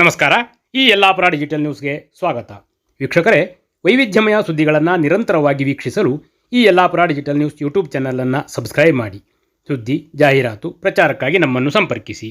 ನಮಸ್ಕಾರ. ಈ ಯಲ್ಲಾಪುರ ಡಿಜಿಟಲ್ ನ್ಯೂಸ್ಗೆ ಸ್ವಾಗತ. ವೀಕ್ಷಕರೇ, ವೈವಿಧ್ಯಮಯ ಸುದ್ದಿಗಳನ್ನು ನಿರಂತರವಾಗಿ ವೀಕ್ಷಿಸಲು ಈ ಯಲ್ಲಾಪುರ ಡಿಜಿಟಲ್ ನ್ಯೂಸ್ ಯೂಟ್ಯೂಬ್ ಚಾನಲನ್ನು ಸಬ್ಸ್ಕ್ರೈಬ್ ಮಾಡಿ. ಸುದ್ದಿ, ಜಾಹೀರಾತು, ಪ್ರಚಾರಕ್ಕಾಗಿ ನಮ್ಮನ್ನು ಸಂಪರ್ಕಿಸಿ.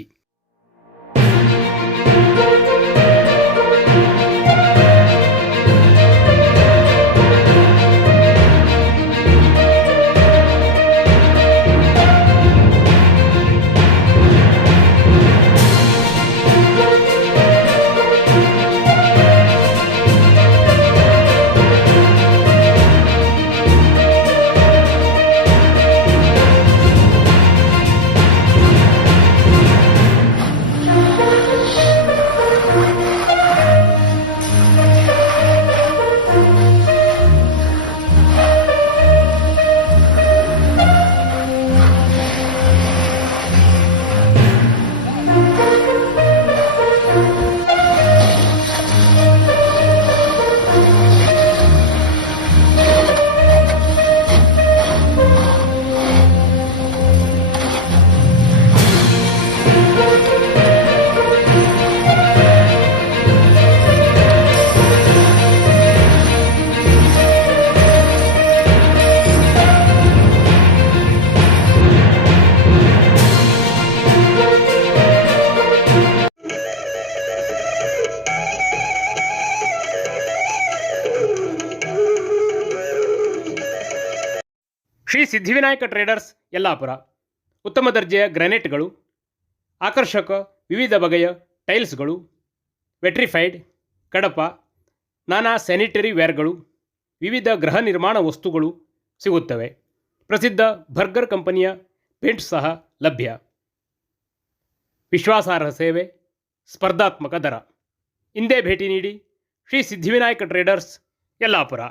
ಶ್ರೀ ಸಿದ್ಧಿವಿನಾಯಕ ಟ್ರೇಡರ್ಸ್ ಯಲ್ಲಾಪುರ ಉತ್ತಮ ದರ್ಜೆಯ ಗ್ರಾನೈಟ್ಗಳು, ಆಕರ್ಷಕ ವಿವಿಧ ಬಗೆಯ ಟೈಲ್ಸ್ಗಳು, ವೆಟ್ರಿಫೈಡ್, ಕಡಪ, ನಾನಾ ಸ್ಯಾನಿಟರಿ ವೇರ್ಗಳು, ವಿವಿಧ ಗೃಹ ನಿರ್ಮಾಣ ವಸ್ತುಗಳು ಸಿಗುತ್ತವೆ. ಪ್ರಸಿದ್ಧ ಬರ್ಗರ್ ಕಂಪನಿಯ ಪೇಂಟ್ ಸಹ ಲಭ್ಯ. ವಿಶ್ವಾಸಾರ್ಹ ಸೇವೆ, ಸ್ಪರ್ಧಾತ್ಮಕ ದರ. ಇಂದೇ ಭೇಟಿ ನೀಡಿ ಶ್ರೀ ಸಿದ್ಧಿವಿನಾಯಕ ಟ್ರೇಡರ್ಸ್ ಯಲ್ಲಾಪುರ.